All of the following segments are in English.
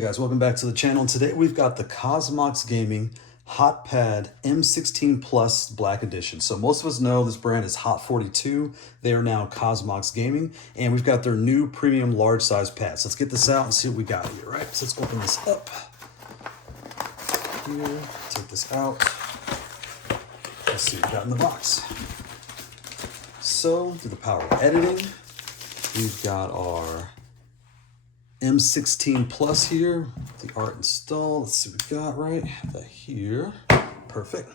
Hey guys, welcome back to the channel. Today we've got the Cosmox Gaming Hotpad M16 Plus Black Edition. So most of us know this brand is Haute42. They are now Cosmox Gaming, and we've got their new premium large size pads. Let's get this out and see what we got here, right? So let's open this up here, take this out. Let's see what we got in the box. So, through the power of editing, we've got our M16 Plus here, the art install. Let's see what we got, right? Have that here. Perfect.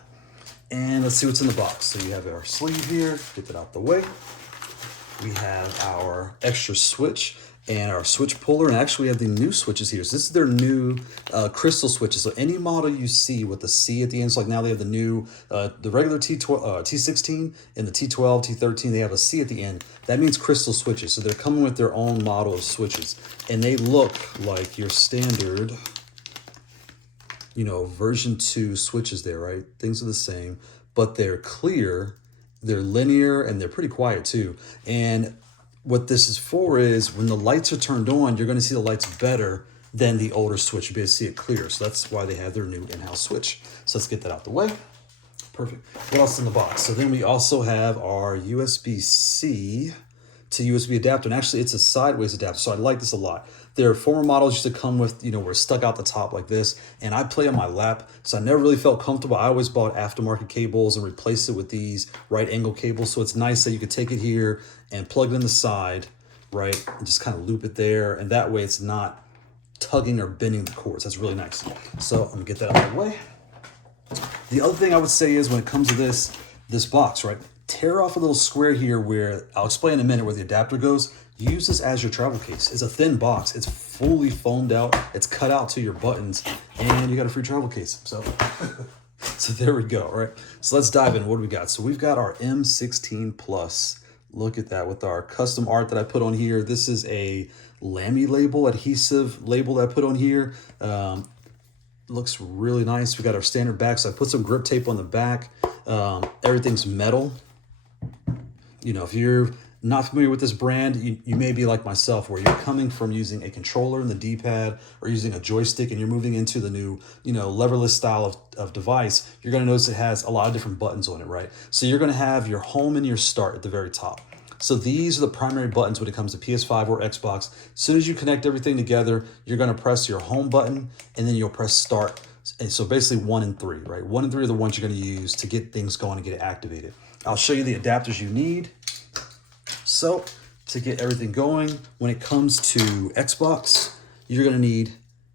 And let's see what's in the box. So you have our sleeve here, get that out the way. We have our extra switch and our switch puller, and actually we have the new switches here. So this is their new crystal switches. So any model you see with the C at the end, so like now they have the new, the regular T16 and the T12, T13, they have a C at the end. That means crystal switches. So they're coming with their own model of switches, and they look like your standard, you know, version 2 switches there, right? Things are the same, but they're clear, they're linear, and they're pretty quiet too. And what this is for is when the lights are turned on, you're going to see the lights better than the older switch. You'll be able to see it clear. So that's why they have their new in-house switch. So let's get that out the way. Perfect. What else in the box? So then we also have our USB-C to USB adapter. And actually it's a sideways adapter. So I like this a lot. Their former models used to come with, you know, were stuck out the top like this. And I play on my lap, so I never really felt comfortable. I always bought aftermarket cables and replaced it with these right angle cables. So it's nice that you could take it here and plug it in the side, right? And just kind of loop it there. And that way it's not tugging or bending the cords. That's really nice. So I'm gonna get that out of the way. The other thing I would say is when it comes to this box, right? Tear off a little square here where, I'll explain in a minute where the adapter goes. Use this as your travel case. It's a thin box. It's fully foamed out. It's cut out to your buttons, and you got a free travel case. So, so there we go, right? So let's dive in. What do we got? So we've got our M16 Plus. Look at that with our custom art that I put on here. This is a Lamy label, adhesive label that I put on here. Looks really nice. We got our standard back. So I put some grip tape on the back. Everything's metal. You know, if you're not familiar with this brand, you may be like myself, where you're coming from using a controller and the D-pad or using a joystick, and you're moving into the new, you know, leverless style of device. You're going to notice it has a lot of different buttons on it, right? So you're going to have your home and your start at the very top. So these are the primary buttons when it comes to PS5 or Xbox. As soon as you connect everything together, you're going to press your home button, and then you'll press start. And so basically 1 and 3, right? 1 and 3 are the ones you're going to use to get things going and get it activated. I'll show you the adapters you need. So to get everything going, when it comes to Xbox, you're going to need,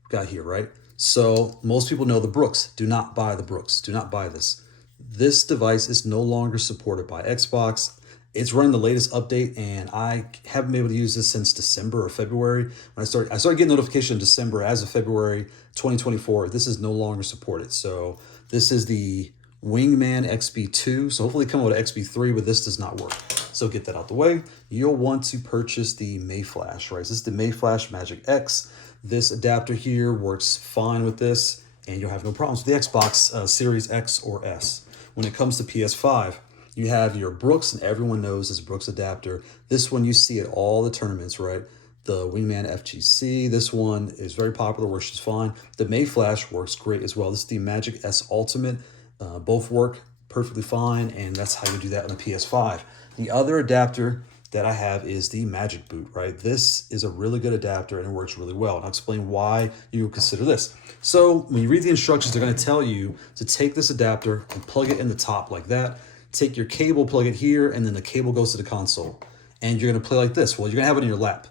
got here, right? So most people know the Brooks. Do not buy the Brooks. Do not buy this. This device is no longer supported by Xbox. It's running the latest update, and I haven't been able to use this since December or February. When I started getting notification in December. As of February 2024, this is no longer supported. So this is the Wingman XB2. So hopefully come with an XB3, but this does not work. So get that out the way. You'll want to purchase the Mayflash, right? So this is the Mayflash Magic X. This adapter here works fine with this, and you'll have no problems with the Xbox Series X or S. When it comes to PS5, you have your Brooks, and everyone knows this Brooks adapter. This one you see at all the tournaments, right? The Wingman FGC, this one is very popular, works just fine. The Mayflash works great as well. This is the Magic S Ultimate. Both work perfectly fine, and that's how you do that on the PS5. The other adapter that I have is the MagicBoot, right? This is a really good adapter, and it works really well. And I'll explain why you would consider this. So when you read the instructions, they're going to tell you to take this adapter and plug it in the top like that. Take your cable, plug it here, and then the cable goes to the console. And you're going to play like this. Well, you're going to have it in your lap.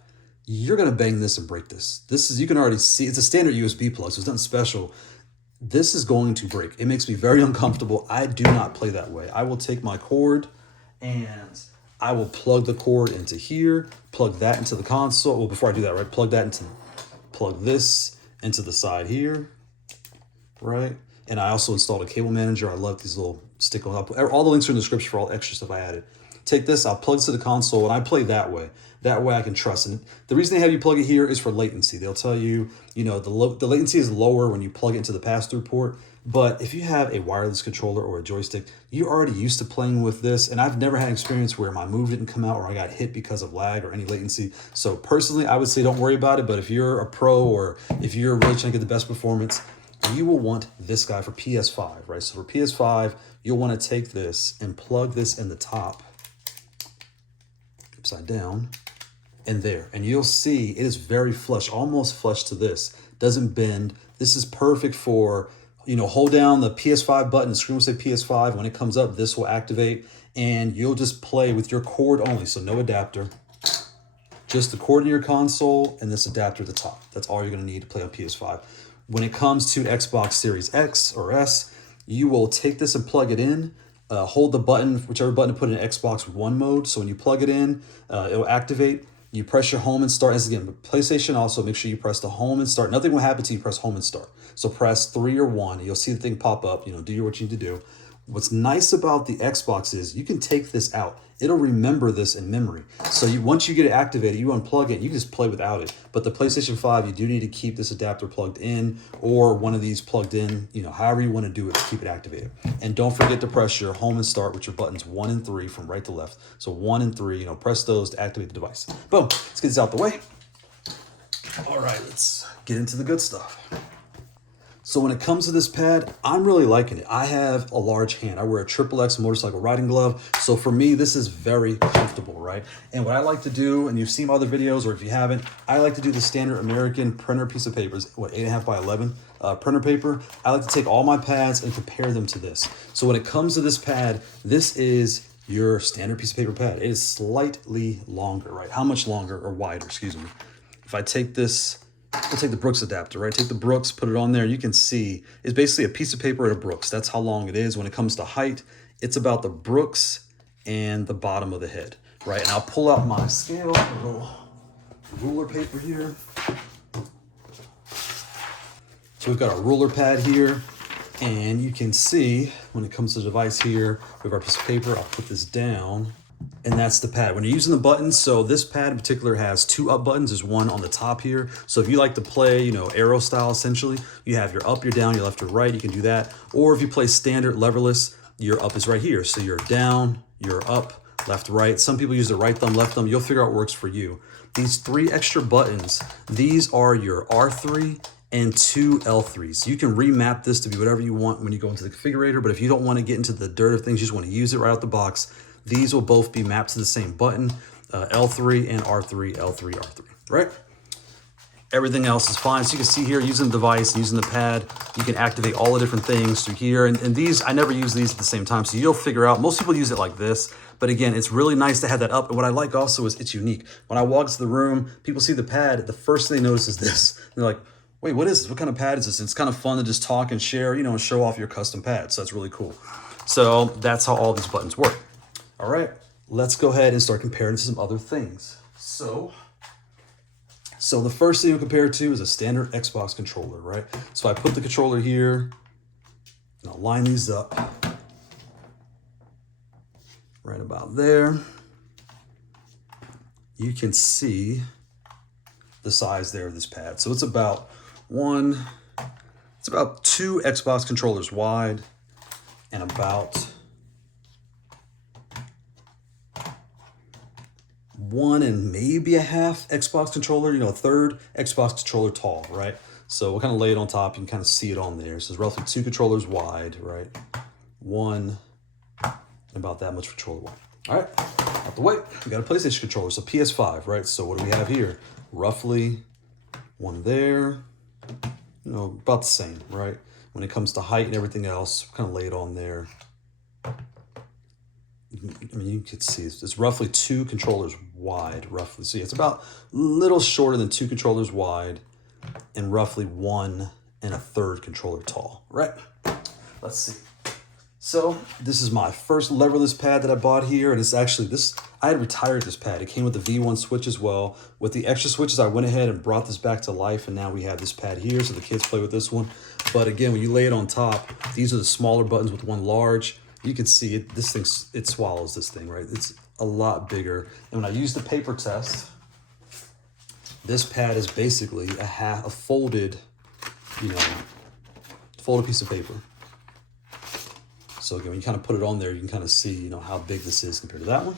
You're going to bang this and break this. This is, you can already see, it's a standard USB plug, so it's nothing special. This is going to break. It makes me very uncomfortable. I do not play that way. I will take my cord and I will plug the cord into here, plug that into the console. Well, before I do that, right, plug this into the side here, right? And I also installed a cable manager. I love these little stick-on. All the links are in the description for all the extra stuff I added. take this, I'll plug this to the console, and I play that way. That way I can trust. And the reason they have you plug it here is for latency. They'll tell you, you know, the latency is lower when you plug it into the pass-through port. But if you have a wireless controller or a joystick, you're already used to playing with this. And I've never had experience where my move didn't come out or I got hit because of lag or any latency. So personally, I would say don't worry about it. But if you're a pro or if you're really trying to get the best performance, you will want this guy for PS5, right? So for PS5, you'll want to take this and plug this in the top, upside down, and there. And you'll see it is very flush, almost flush to this. Doesn't bend. This is perfect for, you know, hold down the PS5 button, the screen will say PS5. When it comes up, this will activate, and you'll just play with your cord only, so no adapter. Just the cord in your console and this adapter at the top. That's all you're going to need to play on PS5. When it comes to Xbox Series X or S, you will take this and plug it in, hold the button, whichever button to put in Xbox One mode. So when you plug it in, it'll activate. You press your home and start. As again, PlayStation also, make sure you press the home and start. Nothing will happen until you press home and start. So press 3 or 1, and you'll see the thing pop up. You know, do what you need to do. What's nice about the Xbox is you can take this out. It'll remember this in memory. So once you get it activated, you unplug it, you can just play without it. But the PlayStation 5, you do need to keep this adapter plugged in or one of these plugged in, you know, however you want to do it to keep it activated. And don't forget to press your home and start with your buttons 1 and 3 from right to left. So 1 and 3, you know, press those to activate the device. Boom, let's get this out the way. All right, let's get into the good stuff. So when it comes to this pad, I'm really liking it. I have a large hand. I wear a XXX motorcycle riding glove. So for me, this is very comfortable, right? And what I like to do, and you've seen my other videos, or if you haven't, I like to do the standard American printer piece of paper, what, 8.5 by 11 printer paper. I like to take all my pads and compare them to this. So when it comes to this pad, this is your standard piece of paper pad. It is slightly longer, right? How much longer, or wider, excuse me. If I take this, we'll take the Brooks adapter, right? Take the Brooks, put it on there. You can see it's basically a piece of paper at a Brooks. That's how long it is. When it comes to height, it's about the Brooks and the bottom of the head, right? And I'll pull out my scale, a little ruler paper here. So we've got our ruler pad here, and you can see when it comes to the device here, we have our piece of paper. I'll put this down. And that's the pad. When you're using the buttons, so this pad in particular has 2 up buttons. There's one on the top here. So if you like to play, you know, arrow style essentially, you have your up, your down, your left, your right, you can do that. Or if you play standard leverless, your up is right here. So you're down, you're up, left, right. Some people use the right thumb, left thumb. You'll figure out what works for you. These 3 extra buttons, these are your R3 and 2 L3s. You can remap this to be whatever you want when you go into the configurator, but if you don't want to get into the dirt of things, you just want to use it right out the box, these will both be mapped to the same button, L3 and R3, L3, R3, right? Everything else is fine. So you can see here, using the device, using the pad, you can activate all the different things through here. And these, I never use these at the same time. So you'll figure out, most people use it like this, but again, it's really nice to have that up. And what I like also is it's unique. When I walk into the room, people see the pad, the first thing they notice is this. They're like, wait, what is this? What kind of pad is this? And it's kind of fun to just talk and share, you know, and show off your custom pad. So that's really cool. So that's how all these buttons work. All right, let's go ahead and start comparing to some other things. So the first thing we'll compare to is a standard Xbox controller, right? So I put the controller here, and I'll line these up right about there. You can see the size there of this pad. So it's about 2 Xbox controllers wide and about 1 and maybe a half Xbox controller, you know, a third Xbox controller tall, right? So we'll kind of lay it on top. You can kind of see it on there. So it's roughly 2 controllers wide, right? 1 and about that much controller wide. All right, out the way, we got a PlayStation controller, so PS5, right? So what do we have here? Roughly 1 there, you know, about the same, right? When it comes to height and everything else, kind of lay it on there. I mean, you can see it's roughly 2 controllers wide, roughly. So yeah, it's about a little shorter than 2 controllers wide and roughly 1 1/3 controller tall, right? Let's see. So this is my first leverless pad that I bought here. And it's actually this, I had retired this pad. It came with the V1 switch as well. With the extra switches, I went ahead and brought this back to life. And now we have this pad here. So the kids play with this one. But again, when you lay it on top, these are the smaller buttons with one large. You can see it, this thing, it swallows this thing, right? It's a lot bigger. And when I use the paper test, this pad is basically a folded, folded piece of paper. So again, when you kind of put it on there, you can kind of see, how big this is compared to that one.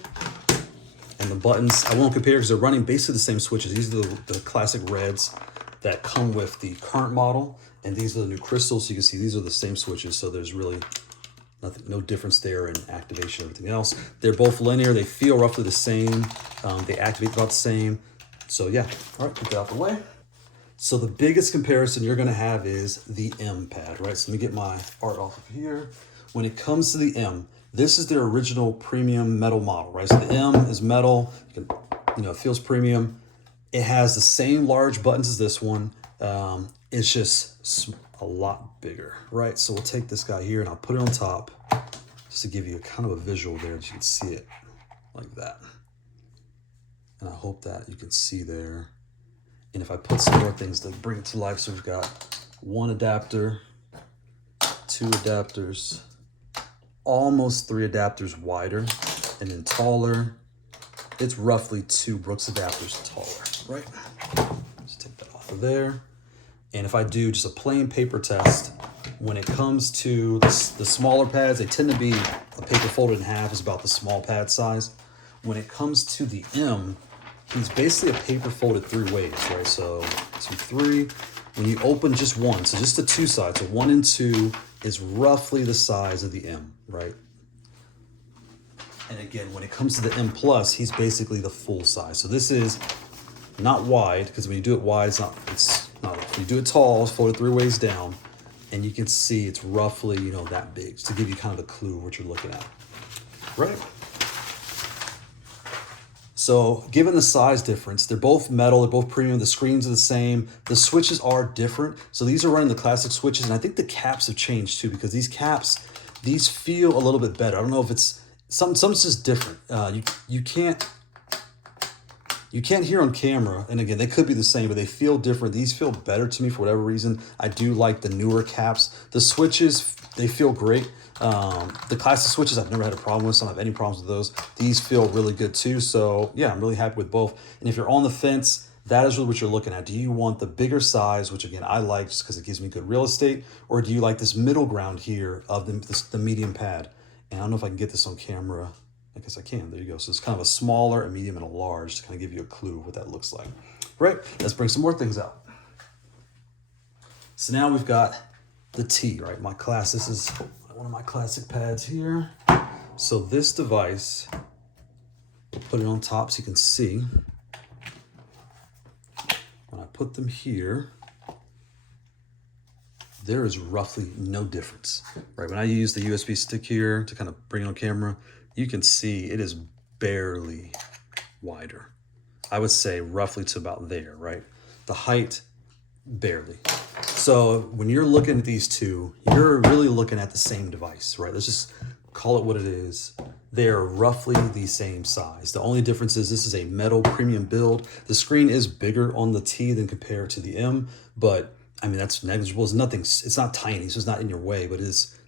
And the buttons, I won't compare because they're running basically the same switches. These are the classic reds that come with the current model, and these are the new crystals. So you can see these are the same switches, so there's really no difference there in activation or everything else. They're both linear. They feel roughly the same. They activate about the same. So yeah, all right, get that out the way. So the biggest comparison you're gonna have is the M pad, right? So let me get my art off of here. When it comes to the M, this is their original premium metal model, right? So the M is metal, it feels premium. It has the same large buttons as this one. It's just a lot bigger, right? So we'll take this guy here and I'll put it on top just to give you a kind of a visual there that you can see it like that. And I hope that you can see there. And if I put some more things to bring it to life, so we've got one adapter, two adapters, almost three adapters wider, and then taller. It's roughly two Brooks adapters taller, right? Just take that off of there. And if I do just a plain paper test, when it comes to the smaller pads, they tend to be a paper folded in half is about the small pad size. When it comes to the M, he's basically a paper folded three ways, right? So 2, 3. When you open just one, so just the two sides, so 1 and 2 is roughly the size of the M, right? And again, when it comes to the M Plus, he's basically the full size. So this is not wide, because when you do it wide, it's not. If you do it tall, it's folded 3 ways down, and you can see it's roughly, that big, just to give you kind of a clue of what you're looking at, right? So given the size difference, they're both metal, they're both premium, the screens are the same, the switches are different. So these are running the classic switches, and I think the caps have changed too, because these caps, these feel a little bit better. I don't know if it's, some's just different. You can't hear on camera, and again, they could be the same, but they feel different. These feel better to me for whatever reason. I do like the newer caps. The switches, they feel great. The classic switches, I've never had a problem with, so I don't have any problems with those. These feel really good too, so yeah, I'm really happy with both. And if you're on the fence, that is really what you're looking at. Do you want the bigger size, which again, I like just because it gives me good real estate, or do you like this middle ground here of the medium pad? And I don't know if I can get this on camera. I guess I can. There you go. So it's kind of a smaller, a medium, and a large to kind of give you a clue of what that looks like. Right, let's bring some more things out. So now we've got the T, right? This is one of my classic pads here. So this device, we'll put it on top so you can see. When I put them here, there is roughly no difference, right? When I use the USB stick here to kind of bring it on camera, you can see it is barely wider. I would say roughly to about there, right? The height, barely. So when you're looking at these two, you're really looking at the same device, right? Let's just call it what it is. They're roughly the same size. The only difference is this is a metal premium build. The screen is bigger on the T than compared to the M, but I mean, that's negligible. It's nothing, it's not tiny, so it's not in your way, but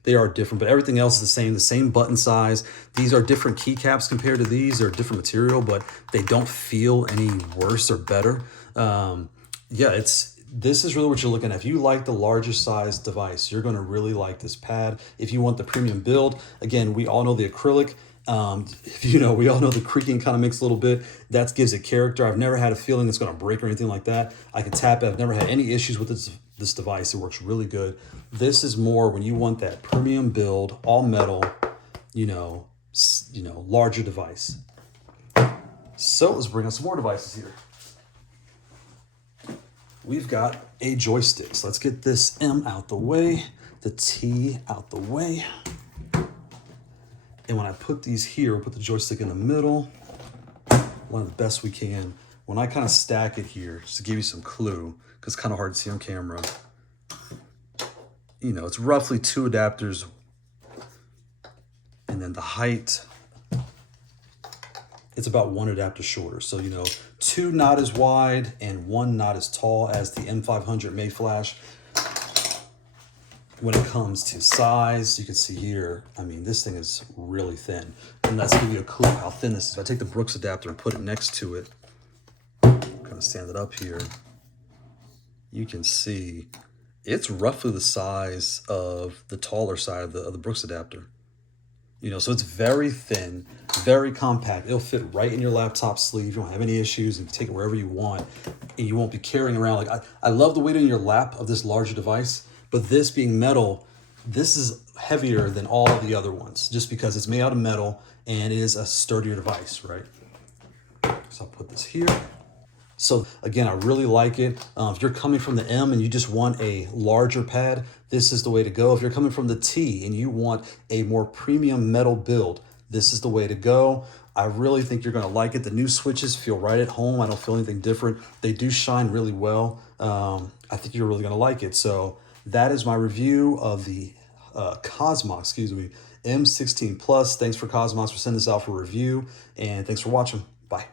they are different, but everything else is the same button size. These are different keycaps compared to these. They're different material, but they don't feel any worse or better. Yeah, this is really what you're looking at. If you like the larger size device, you're gonna really like this pad. If you want the premium build, again, we all know the acrylic. We all know the creaking kind of makes a little bit. That gives it character. I've never had a feeling it's gonna break or anything like that. I can tap it. I've never had any issues with this device. It works really good. This is more when you want that premium build, all metal, larger device. So let's bring out some more devices here. We've got a joystick. So let's get this M out the way, the T out the way. And when I put these here, put the joystick in the middle, one of the best we can. When I kind of stack it here, just to give you some clue, because it's kind of hard to see on camera, it's roughly 2 adapters. And then the height, it's about 1 adapter shorter. So, 2 not as wide and 1 not as tall as the M500 Mayflash. When it comes to size, you can see here, I mean, this thing is really thin. And that's give you a clue how thin this is. If I take the Brooks adapter and put it next to it, kind of stand it up here, you can see it's roughly the size of the taller side of the Brooks adapter. You know, so it's very thin, very compact. It'll fit right in your laptop sleeve. You won't have any issues. You can take it wherever you want, and you won't be carrying around. Like I love the weight in your lap of this larger device, but this being metal, this is heavier than all of the other ones, just because it's made out of metal and it is a sturdier device, right? So I'll put this here. So again, I really like it. If you're coming from the M and you just want a larger pad, this is the way to go. If you're coming from the T and you want a more premium metal build, this is the way to go. I really think you're gonna like it. The new switches feel right at home. I don't feel anything different. They do shine really well. I think you're really gonna like it. So that is my review of the Cosmox, M16 Plus. Thanks for Cosmox for sending this out for review, and thanks for watching. Bye.